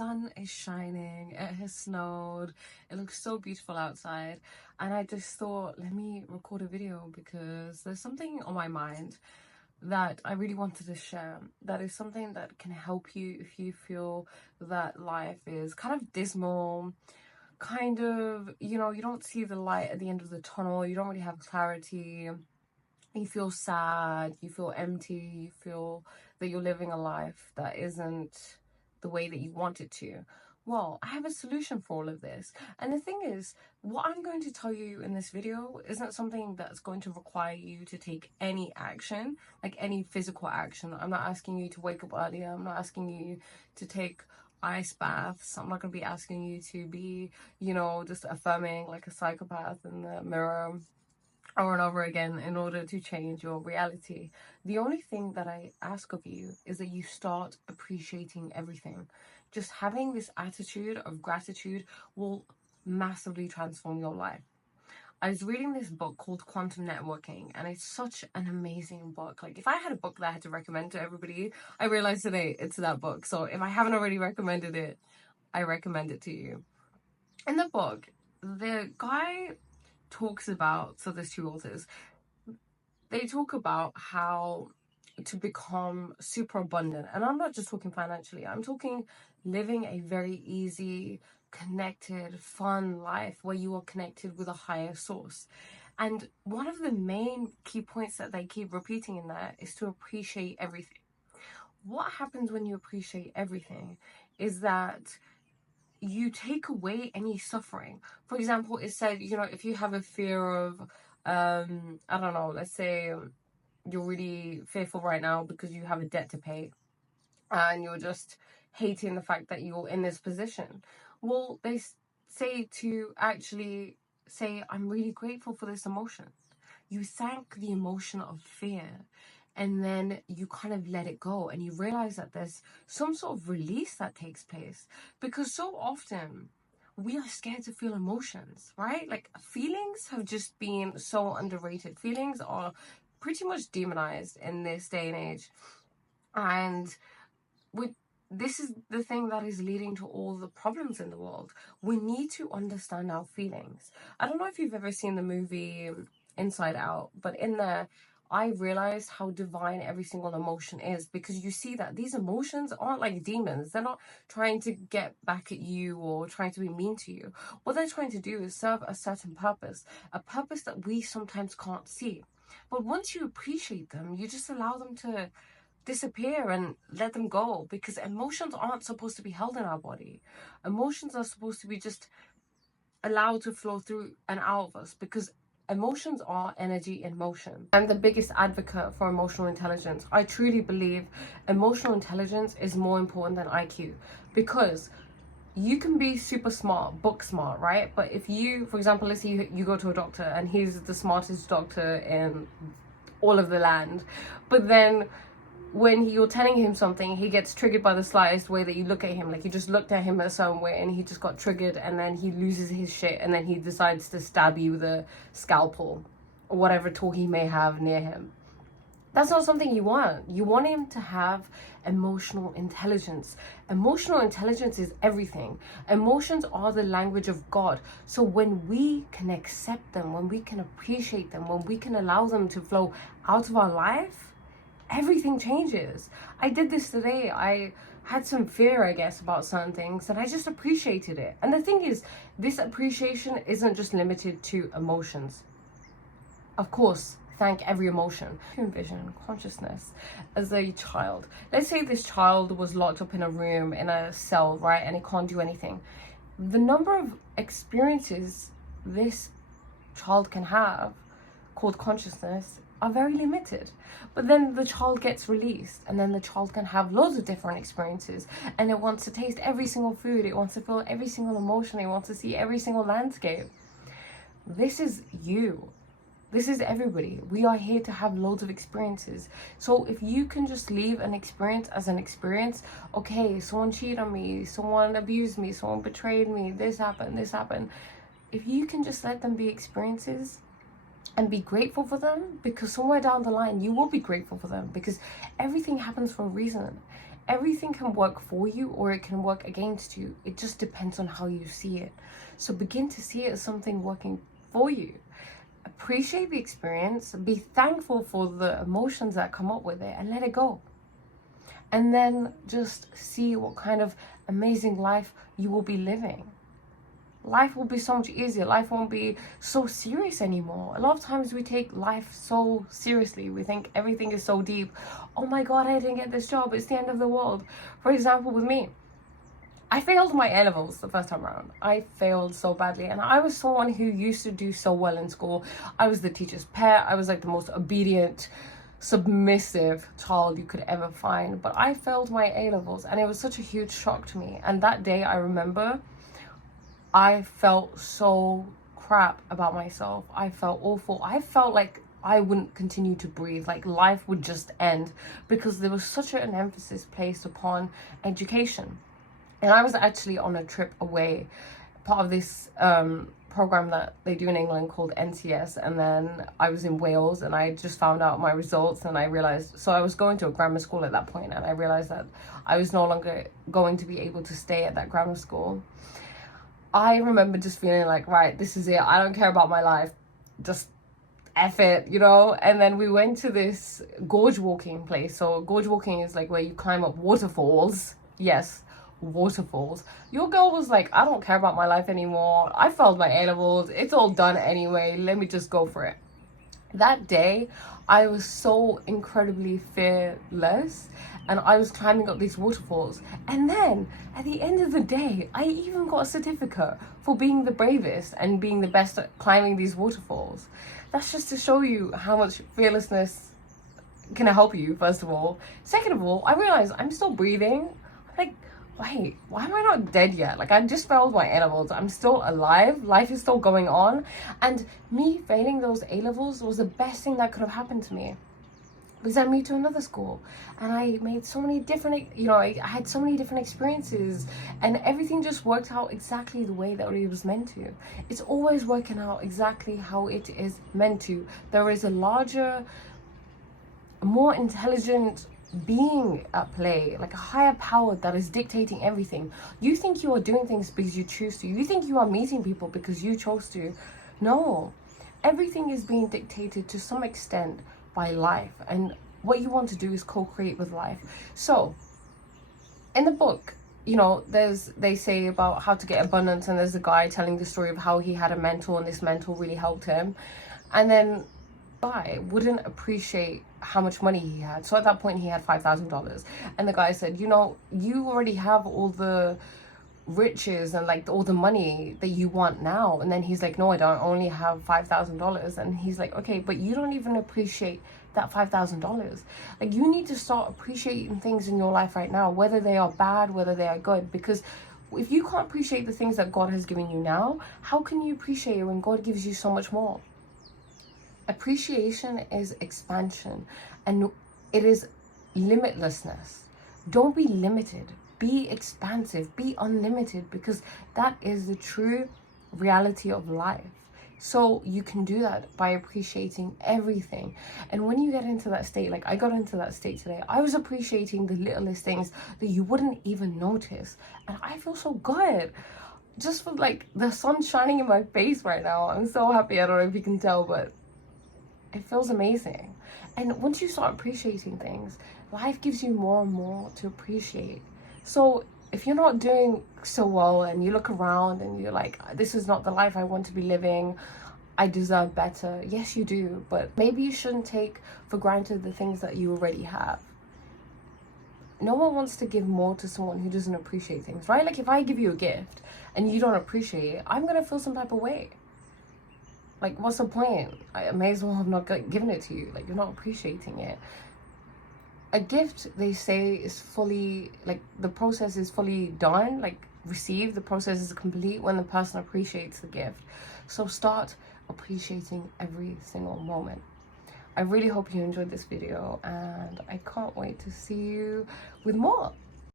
sun is shining, it has snowed, it looks so beautiful outside, and I just thought, let me record a video because there's something on my mind that I really wanted to share. That is something that can help you if you feel that life is kind of dismal, kind of, you know, you don't see the light at the end of the tunnel, you don't really have clarity, you feel sad, you feel empty, you feel that you're living a life that isn't the way that you want it to. Well, I have a solution for all of this. And the thing is, what I'm going to tell you in this video isn't something that's going to require you to take any action, like any physical action. I'm not asking you to wake up earlier. I'm not asking you to take ice baths. I'm not going to be asking you to be, you know, just affirming like a psychopath in the mirror over and over again in order to change your reality. The only thing that I ask of you is that you start appreciating everything. Just having this attitude of gratitude will massively transform your life. I was reading this book called Quantum Networking, and it's such an amazing book. Like, if I had a book that I had to recommend to everybody, I realized today it's that book. So if I haven't already recommended it, I recommend it to you. In the book, the guy talks about, so there's two authors, they talk about how to become super abundant. And I'm not just talking financially, I'm talking living a very easy, connected, fun life where you are connected with a higher source. And one of the main key points that they keep repeating in that is to appreciate everything. What happens when you appreciate everything is that you take away any suffering. For example, it said, you know, if you have a fear of, I don't know, let's say you're really fearful right now because you have a debt to pay and you're just hating the fact that you're in this position. Well, they say to actually say, I'm really grateful for this emotion. You thank the emotion of fear, and then you kind of let it go and you realize that there's some sort of release that takes place, because so often we are scared to feel emotions, right? Like, feelings have just been so underrated. Feelings are pretty much demonized in this day and age, and this is the thing that is leading to all the problems in the world. We need to understand our feelings. I don't know if you've ever seen the movie Inside Out, but in there I realized how divine every single emotion is, because you see that these emotions aren't like demons. They're not trying to get back at you or trying to be mean to you. What they're trying to do is serve a certain purpose, a purpose that we sometimes can't see. But once you appreciate them, you just allow them to disappear and let them go, because emotions aren't supposed to be held in our body. Emotions are supposed to be just allowed to flow through and out of us, because emotions are energy in motion. I'm the biggest advocate for emotional intelligence. I truly believe emotional intelligence is more important than IQ, because you can be super smart, book smart, right? But if you, for example, let's say you go to a doctor and he's the smartest doctor in all of the land, but then when you're telling him something, he gets triggered by the slightest way that you look at him. Like, you just looked at him a certain way and he just got triggered, and then he loses his shit, and then he decides to stab you with a scalpel or whatever tool he may have near him. That's not something you want. You want him to have emotional intelligence. Emotional intelligence is everything. Emotions are the language of God. So when we can accept them, when we can appreciate them, when we can allow them to flow out of our life, everything changes. I did this today. I had some fear, I guess, about certain things, and I just appreciated it. And the thing is, this appreciation isn't just limited to emotions. Of course, thank every emotion. Envision consciousness as a child. Let's say this child was locked up in a room, in a cell, right, and he can't do anything. The number of experiences this child can have, called consciousness, are very limited. But then the child gets released, and then the child can have loads of different experiences, and it wants to taste every single food, it wants to feel every single emotion, it wants to see every single landscape. This is you. This is everybody. We are here to have loads of experiences. So if you can just leave an experience as an experience, okay, someone cheated on me, someone abused me, someone betrayed me, this happened. If you can just let them be experiences and be grateful for them, because somewhere down the line you will be grateful for them, because everything happens for a reason. Everything can work for you or it can work against you. It just depends on how you see it. So begin to see it as something working for you. Appreciate the experience, be thankful for the emotions that come up with it, and let it go. And then just see what kind of amazing life you will be living. Life will be so much easier. Life won't be so serious anymore. A lot of times we take life so seriously. We think everything is so deep. Oh my God, I didn't get this job. It's the end of the world. For example, with me, I failed my A-levels the first time around. I failed so badly. And I was someone who used to do so well in school. I was the teacher's pet. I was like the most obedient, submissive child you could ever find. But I failed my A-levels and it was such a huge shock to me. And that day I remember I felt so crap about myself. I felt awful. I felt like I wouldn't continue to breathe, like life would just end, because there was such an emphasis placed upon education. And I was actually on a trip away, part of this program that they do in England called NCS, and then I was in Wales and I just found out my results and I realized, so I was going to a grammar school at that point, and I realized that I was no longer going to be able to stay at that grammar school. I remember just feeling like, right, this is it. I don't care about my life. Just F it, you know? And then we went to this gorge walking place. So gorge walking is like where you climb up waterfalls. Yes, waterfalls. Your girl was like, I don't care about my life anymore. I failed my A-levels. It's all done anyway. Let me just go for it. That day, I was so incredibly fearless and I was climbing up these waterfalls. And then at the end of the day, I even got a certificate for being the bravest and being the best at climbing these waterfalls. That's just to show you how much fearlessness can help you, first of all. Second of all, I realized I'm still breathing. I'm like, wait, why am I not dead yet? Like, I just failed my A-levels. I'm still alive. Life is still going on. And me failing those A-levels was the best thing that could have happened to me. Because I moved to another school and I made so many different, I had so many different experiences and everything just worked out exactly the way that it was meant to. It's always working out exactly how it is meant to. There is a larger, more intelligent being at play, like a higher power that is dictating everything. You think you are doing things because you choose to. You think you are meeting people because you chose to. No, everything is being dictated to some extent by life, and what you want to do is co-create with life. So in the book, they say about how to get abundance, and there's a guy telling the story of how he had a mentor and this mentor really helped him, and then guy wouldn't appreciate how much money he had. So at that point he had $5,000 and the guy said, you already have all the riches and like all the money that you want now. And then he's like, no, I don't, I only have $5,000. And he's like, okay, but you don't even appreciate that $5,000. Like, you need to start appreciating things in your life right now, whether they are bad, whether they are good, because if you can't appreciate the things that God has given you now, how can you appreciate it when God gives you so much more? Appreciation is expansion, and it is limitlessness. Don't be limited. Be expansive. Be unlimited, because that is the true reality of life. So you can do that by appreciating everything. And when you get into that state, like I got into that state today, I was appreciating the littlest things that you wouldn't even notice. And I feel so good. Just for like the sun shining in my face right now. I'm so happy. I don't know if you can tell, but it feels amazing. And once you start appreciating things, life gives you more and more to appreciate. So if you're not doing so well and you look around and you're like, this is not the life I want to be living, I deserve better. Yes, you do, but maybe you shouldn't take for granted the things that you already have. No one wants to give more to someone who doesn't appreciate things, right? Like if I give you a gift and you don't appreciate it, I'm gonna feel some type of way. Like, what's the point? I may as well have not given it to you. Like, you're not appreciating it. A gift, they say, is fully, like, the process is fully done, like, received. The process is complete when the person appreciates the gift. So start appreciating every single moment. I really hope you enjoyed this video, and I can't wait to see you with more.